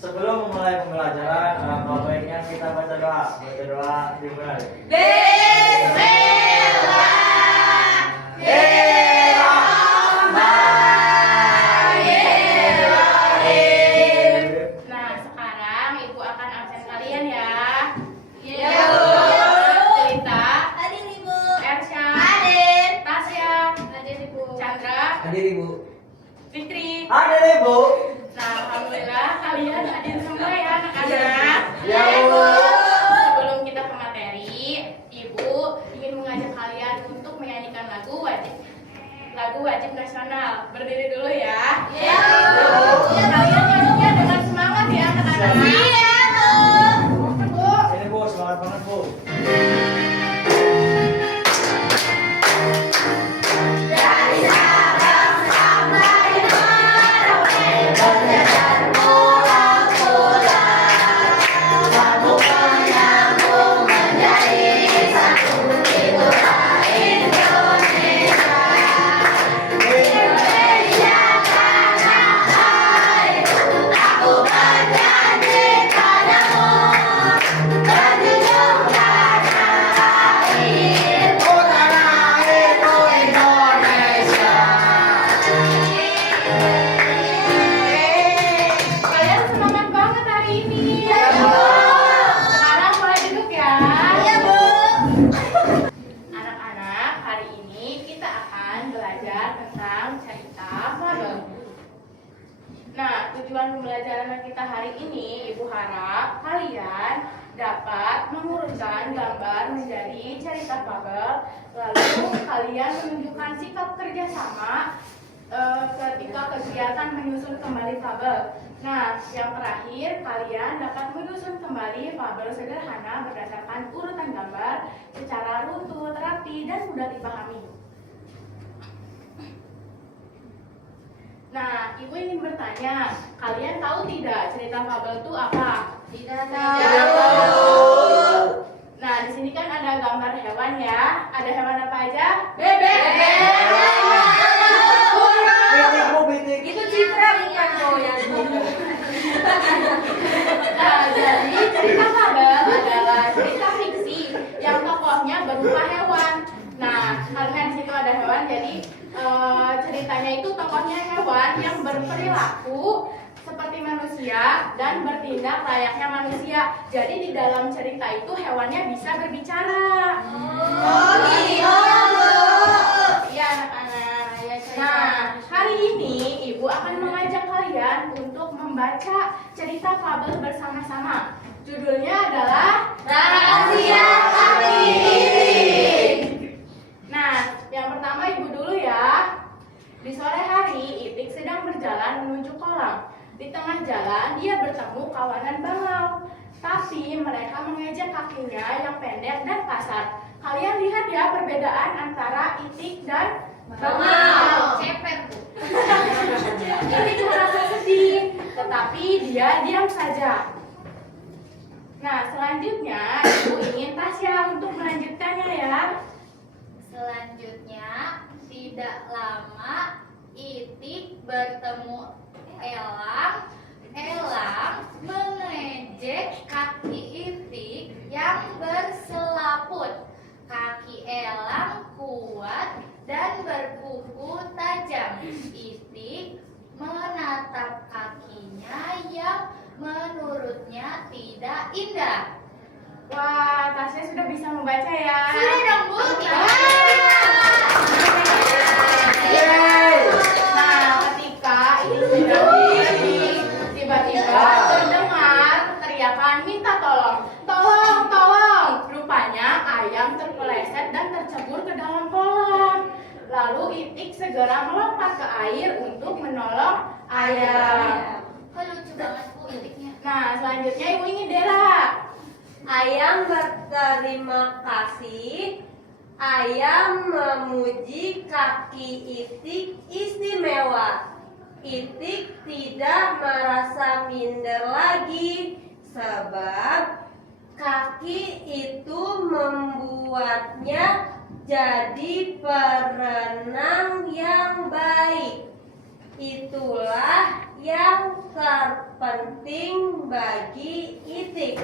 Sebelum memulai pembelajaran, alangkah baiknya kita baca doa. Baca doa dimulai. Nah, sekarang Ibu akan absen kalian ya. Iya, Cerita, Hadir Ibu. Ersya, Hadir. Tasya, Hadir Ibu. Chandra, Hadir Ibu. Fitri. Hadir Ibu. Nah, alhamdulillah kalian hadir semua ya anak-anak. Ya, Bu. Sebelum kita ke materi, Ibu ingin mengajak kalian untuk menyanyikan lagu wajib nasional. Berdiri dulu ya. Iya, Bu. Kalian nyanyinya dengan semangat ya anak-anak. Iya, Bu. Bu. Ini Bu, semangat banget Bu. Kalian semangat banget hari ini. Iya, Bu. Sekarang mulai duduk ya. Iya, Bu. Anak-anak, hari ini kita akan belajar tentang cerita fabel. Nah, tujuan pembelajaran kita hari ini, Ibu harap kalian dapat mengurutkan gambar menjadi cerita fabel, lalu kalian menunjukkan sikap kerjasama ketika kegiatan menyusun kembali fabel. Nah, yang terakhir, kalian dapat menyusun kembali fabel sederhana berdasarkan urutan gambar secara runtut, rapi, dan mudah dipahami. Nah, Ibu ingin bertanya, kalian tahu tidak cerita fabel itu apa? Tidak Nah, di sini kan ada gambar hewan ya. Ada hewan apa aja? Bebek. Bitik Bu, bitik. Itu Citra bukan Boyan. Nah, jadi cerita fabel adalah cerita fiksi yang tokohnya berupa hewan. Nah, karena di situ ada hewan, jadi ceritanya itu tokohnya hewan yang berperilaku seperti manusia dan bertindak layaknya manusia. Jadi di dalam cerita itu hewannya bisa berbicara. Oh, gitu. Iya anak-anak. Nah, hari ini Ibu akan mengajak kalian untuk membaca cerita fabel bersama-sama. Judulnya adalah Rahasia Kaki Itik. Nah, yang pertama Ibu dulu ya. Di sore hari, Itik sedang berjalan menuju kolam. Di tengah jalan, dia bertemu kawanan bangau. Tapi mereka mengejek kakinya yang pendek dan kasar. Kalian lihat ya perbedaan antara Itik dan bangau. Cepet, Bu. Itik merasa sedih, tetapi dia diam saja. Nah, selanjutnya Ibu ingin Tasya untuk melanjutkannya ya. Selanjutnya, tidak lama Itik bertemu Elang. Elang mengejek kaki Itik yang berselaput. Kaki Elang kuat dan berkuku tajam. Itik menatap kakinya yang menurutnya tidak indah. Wah, Tasya sudah bisa membaca ya. Sudah dong, Bu. Nah, ketika itu sedang berdiri, tiba-tiba terdengar teriakan minta tolong. Tolong, tolong. Rupanya ayam terpeleset dan tercebur ke dalam kolam. Lalu Itik segera melompat ke air untuk menolong ayam. Kok lucu banget, Bu, Itiknya. Nah, selanjutnya Ibu ingin Dera. Ayam berterima kasih. Ayam memuji kaki Itik istimewa. Itik tidak merasa minder lagi sebab kaki itu membuatnya jadi perenang yang baik. Itulah yang penting bagi Itik?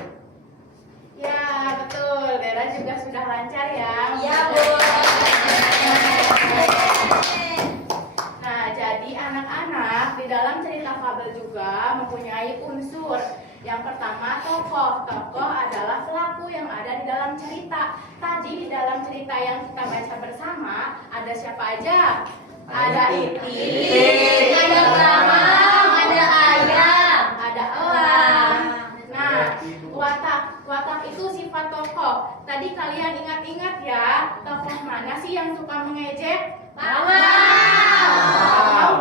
Ya, betul. Dera juga sudah lancar ya. Iya, Bu. Nah, jadi anak-anak di dalam cerita fabel juga mempunyai unsur. Yang pertama, tokoh. Tokoh adalah pelaku yang ada di dalam cerita. Tadi di dalam cerita yang kita baca bersama, ada siapa aja? Ada Itik, ada Lamang, ada Ayam, ada Elang. Nah, watak itu sifat tokoh. Tadi kalian ingat-ingat ya, tokoh mana sih yang suka mengejek? Lamang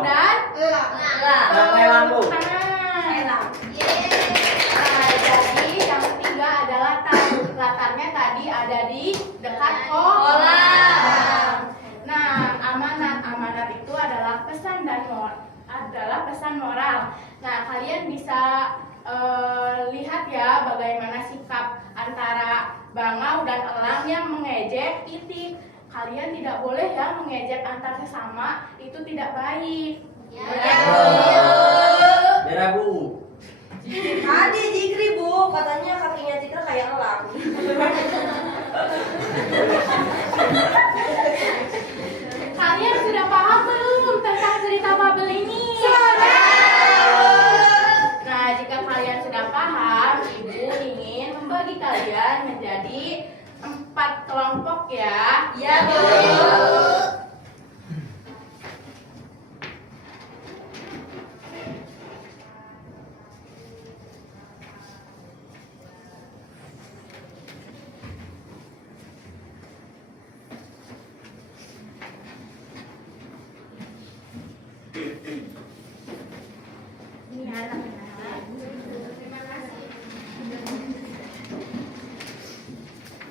dan Elang, Bu. Elang. Nah, jadi yang ketiga adalah latarnya tadi ada di dekat kolam. Nah, amanat itu adalah pesan dan pesan moral. Nah, kalian bisa lihat ya bagaimana sikap antara bangau dan elang yang mengejek Itik. Kalian tidak boleh ya mengejek antar sesama, itu tidak baik. Dera, Bu. Ada Jikri, Bu. Katanya kakinya Citra kayak elang. Kalian sudah paham belum tentang cerita fabel ini? Nah, jika kalian sudah paham, Ibu ingin membagi kalian menjadi 4 kelompok ya. Iya, Bu.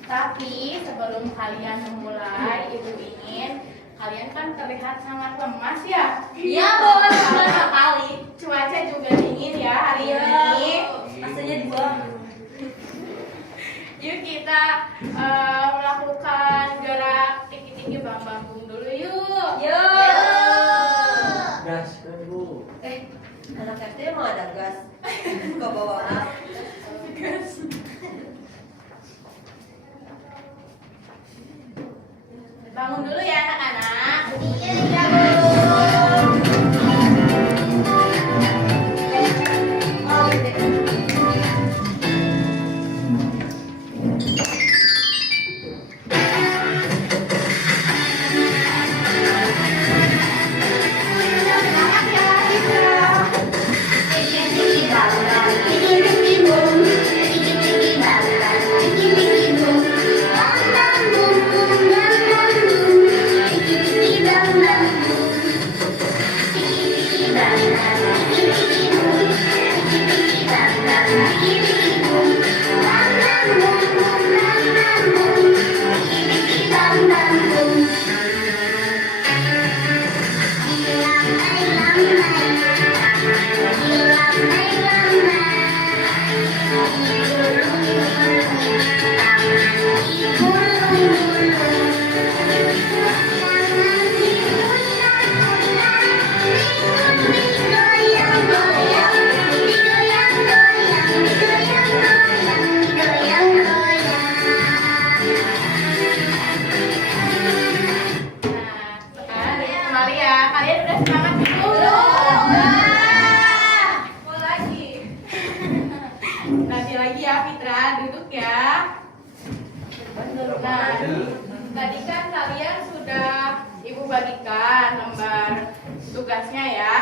Tapi sebelum kalian memulai, Ibu ingin kalian kan terlihat sangat lemas ya. Iya, Bu. Lemas sekali. Cuaca juga dingin ya hari ini. Rasanya di bawah. Yuk kita melakukan gerak tinggi-tinggi bambang dulu yuk. Yuk. Gas, Bu. Anak SD mau ada gas. Suka bawa. Bangun dulu ya anak-anak. Iya, Bu. Tadi kan kalian sudah Ibu bagikan lembar tugasnya ya.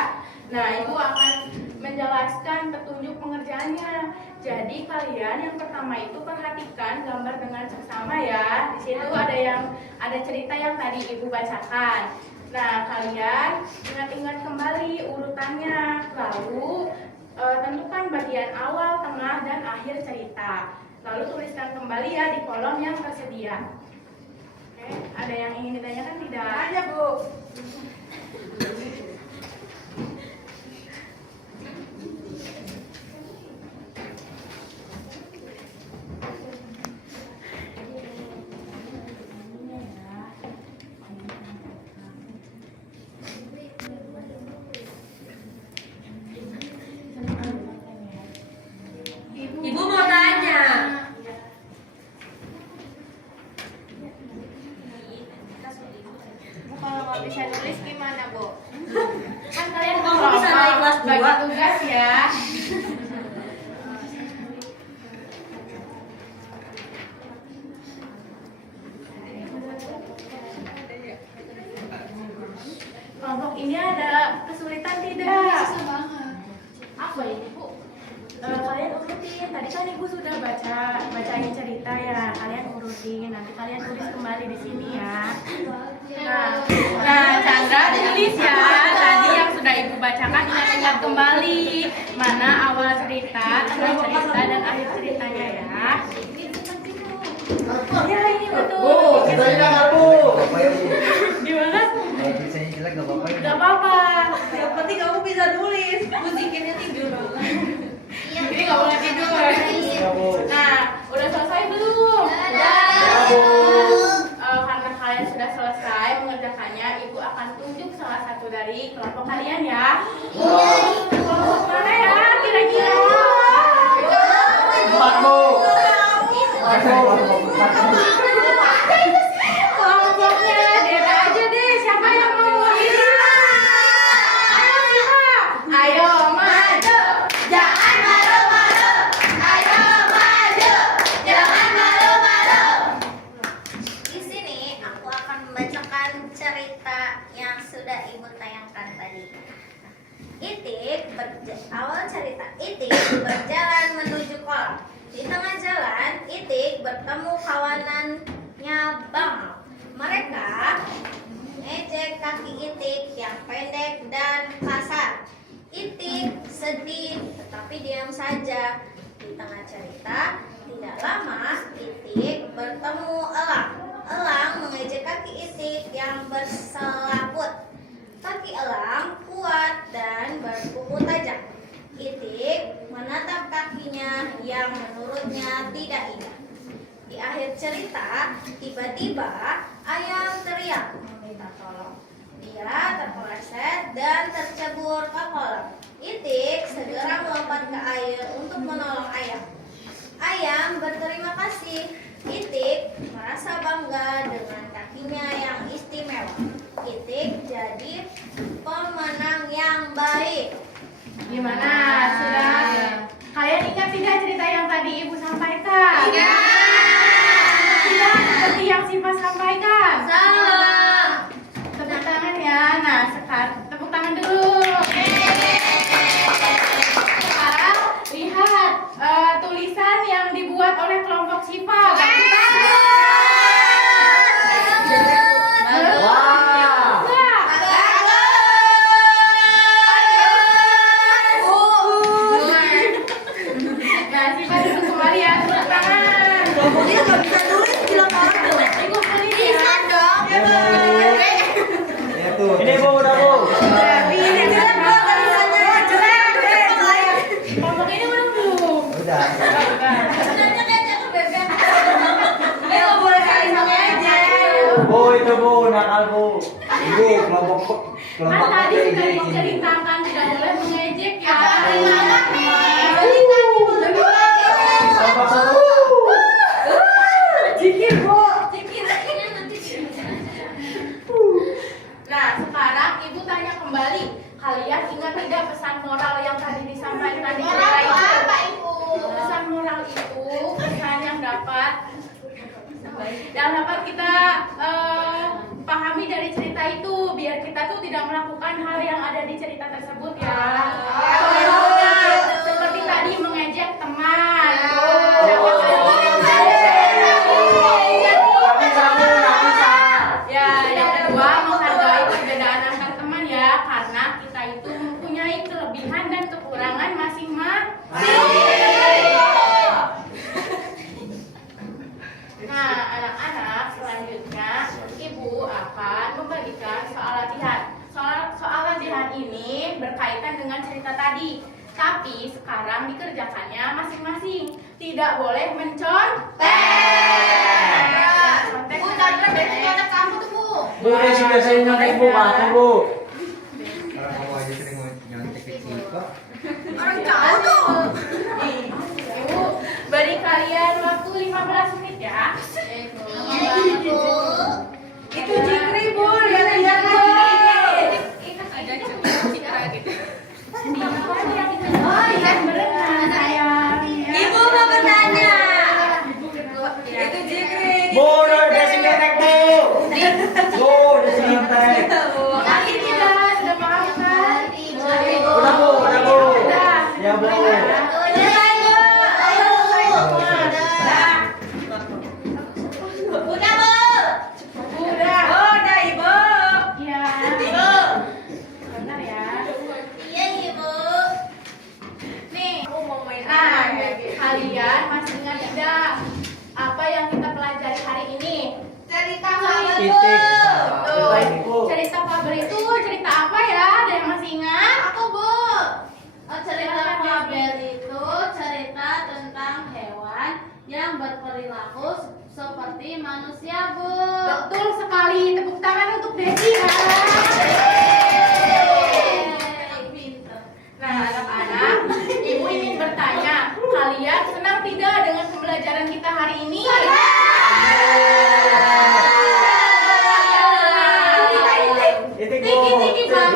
Nah, Ibu akan menjelaskan petunjuk pengerjaannya. Jadi kalian yang pertama itu perhatikan gambar dengan seksama ya. Di situ ada cerita yang tadi Ibu bacakan. Nah, kalian ingat-ingat kembali urutannya. Lalu tentukan bagian awal, tengah, dan akhir cerita. Lalu tuliskan kembali ya di kolom yang tersedia. Oke, ada yang ingin ditanyakan tidak? Ada, Bu. bagi tugas ya. Kelompok ini ada kesulitan tidak? Susah banget. Apa ini Bu? Kalian urutin. Tadi kan Ibu sudah bacain cerita ya. Kalian urutin. Nanti kalian tulis kembali di sini ya. Nah, Chandra tulis ya. Tadi yang sudah Ibu bacakan ingat-ingat kembali mana awal cerita, tengah cerita, dan akhir ceritanya ya. Ya ini betul. Bu, kita ini nggak Bu. Gimana? Kalau bisanya jelek nggak apa-apa. Gak apa-apa. Yang penting kamu bisa nulis. Musikinnya tidur. Jadi nggak boleh tidur. Ya Bu. Nah, udah selesai belum? Ya Bu. Karena kalian sudah selesai mengerjakannya, Ibu akan tunjuk salah satu dari kelompok kalian ya. Kelompok mana ya? Kira-kira? Empat Bu. Empat Bu. Kelompoknya lihat aja deh. Siapa yang mau mewakili? Ayo Siva. Ayo maju. Jangan malu-malu. Ayo maju. Jangan malu-malu. Di sini aku akan membacakan cerita yang sudah Ibu tayangkan tadi. Awal cerita, Itik berjalan menuju kolam. Di tengah jalan, Itik bertemu kawanannya Bangau. Mereka mengejek kaki Itik yang pendek dan kasar. Itik sedih tetapi diam saja. Di tengah cerita, tidak lama Itik bertemu Elang. Elang mengejek kaki Itik yang berselaput. Kaki Elang kuat dan berkuku tajam. Itik menatap kakinya yang menurutnya tidak indah. Di akhir cerita, tiba-tiba ayam teriak meminta tolong. Dia terpeleset dan tercebur ke kolam. Itik segera melompat ke air untuk menolong ayam. Ayam berterima kasih. Itik merasa bangga dengan kakinya yang istimewa. Itik jadi pemenang yang baik. Gimana? Sudah? Kalian ingat tidak cerita yang tadi Ibu sampaikan? Tidak seperti yang Siva sampaikan. Tepuk tangan ya. Nah, sekarang tepuk tangan dulu. Sekarang lihat tulisan yang dibuat oleh kelompok Siva. Wah. Nah, Siva duduk kembali ya. Tepuk tangan. Kelompoknya nggak bisa nulis, bilang orang tuh. Ibu kulit ya. Ya Bu. Ya tuh. Ini Bu, udah Bu. Kelompok ini udah belum? Udah. Sebenarnya kayaknya aku bebek. Ayo boleh kali sama aja. Bu, itu Bu, nakal Bu. Ibu, kelompok Kan tadi sudah ini. diceritakan tidak boleh mengejek ya. Kelompok satu. Jikir, Bu. Nah, sekarang Ibu tanya kembali. Kalian ingat tidak pesan moral yang tadi disampaikan di cerita itu? Pesan moral itu pesan yang dapat kita pahami dari cerita itu, biar kita tuh tidak melakukan hal yang ada di cerita tersebut ya. Seperti tadi mengejek teman. Ya, yang kedua menghargai perbedaan antar teman ya, karena kita itu mempunyai kelebihan dan kekurangan masing-masing. Nah, anak-anak, selanjutnya Ibu akan membagikan soal latihan. Soal latihan ini berkaitan dengan cerita tadi, tapi sekarang dikerjakannya masing-masing. Tidak boleh mencontek. Bu, Chandra biasanya nyontek kamu tuh, Bu. Bu, udah sih biasanya nyontek Bu, maafin Bu. Orang kamu aja sering nyontek ke Ciko. Orang jauh tuh. Ibu beri kalian waktu 15 menit ya. Bu. Itu Jikri, Bu. Lihat-lihat, Bu. Ada cuma gitu. Oh iya berenang sayang. Ibu mau bertanya. Itu Jikri. Bu, udah sini tek tuh. Bu, udah sini tek. Tapi tidak sudah paham kan? Udah bu. Udah. Ya bu. Udah kan, Bu? Ayo, Udah, Bu. Udah. Oh, udah Ibu. Iya. Ibu. Bentar ya. Iya, Ibu. Nih. Aku mau main Nah, apa? kalian masih ingat tidak apa yang kita pelajari hari ini? Cerita fabel, Bu. Titik. Tuh, Cerita Bu. cerita fabel itu cerita apa ya? Ada yang masih ingat? Aku, Bu. Cerita fabel itu cerita tentang hewan yang berperilaku seperti manusia, Bu. Betul sekali. Tepuk tangan untuk Desi ya. Nah, anak-anak, Ibu ingin bertanya, kalian senang tidak dengan pembelajaran kita hari ini? Titik bu. Tiki-tiki bang,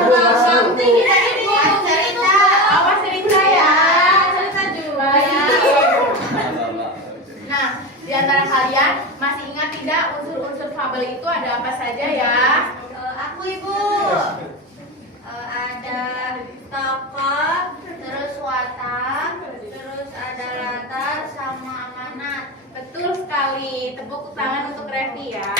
tiki-tiki bu. Cerita. Awas cerita ya. Cerita juga. Baik. Nah, di antara kalian masih ingat tidak unsur-unsur fabel itu ada apa saja ya? Aku, Ibu. Ada tokoh, terus watak, terus ada latar sama amanat. Betul sekali. Tepuk tangan untuk Revi ya.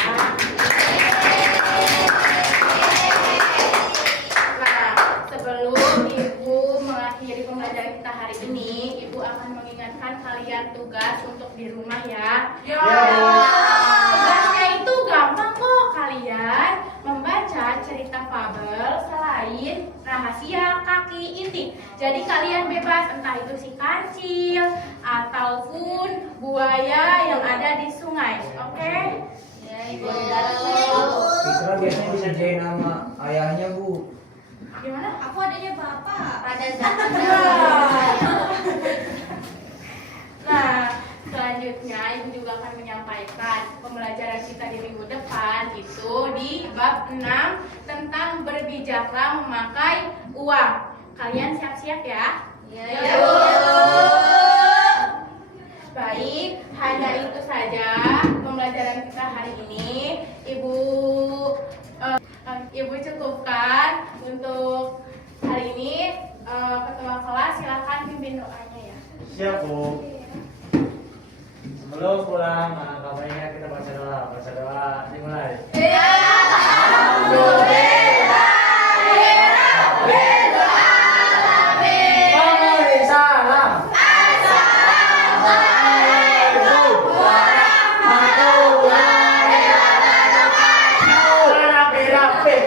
Nah, sebelum Ibu mengakhiri pembelajaran kita hari ini, Ibu akan mengingatkan kalian tugas untuk di rumah ya. Ya. Tugasnya itu gampang kok, kalian membaca cerita fabel selain rahasia kaki itik. Jadi kalian bebas entah itu si kancil ataupun buaya yang ada di sungai. Oke? Ya, Ibu. Fitra biasanya diserjain sama ayahnya, Bu. Gimana? Aku adanya Bapak. Pada zaman Nah, selanjutnya Ibu juga akan menyampaikan pembelajaran kita di minggu depan itu di bab 6 tentang berbijaklah memakai uang. Kalian siap-siap ya? Ya, Bu. Bu. Baik, hanya itu saja pembelajaran kita hari ini. Ibu cukupkan untuk hari ini. Ketua kelas silakan pimpin doanya ya. Siap bu. Sebelum pulang, kabarnya kita baca doa. Baca doa dimulai. Pemberi salam. Rapi-rapi.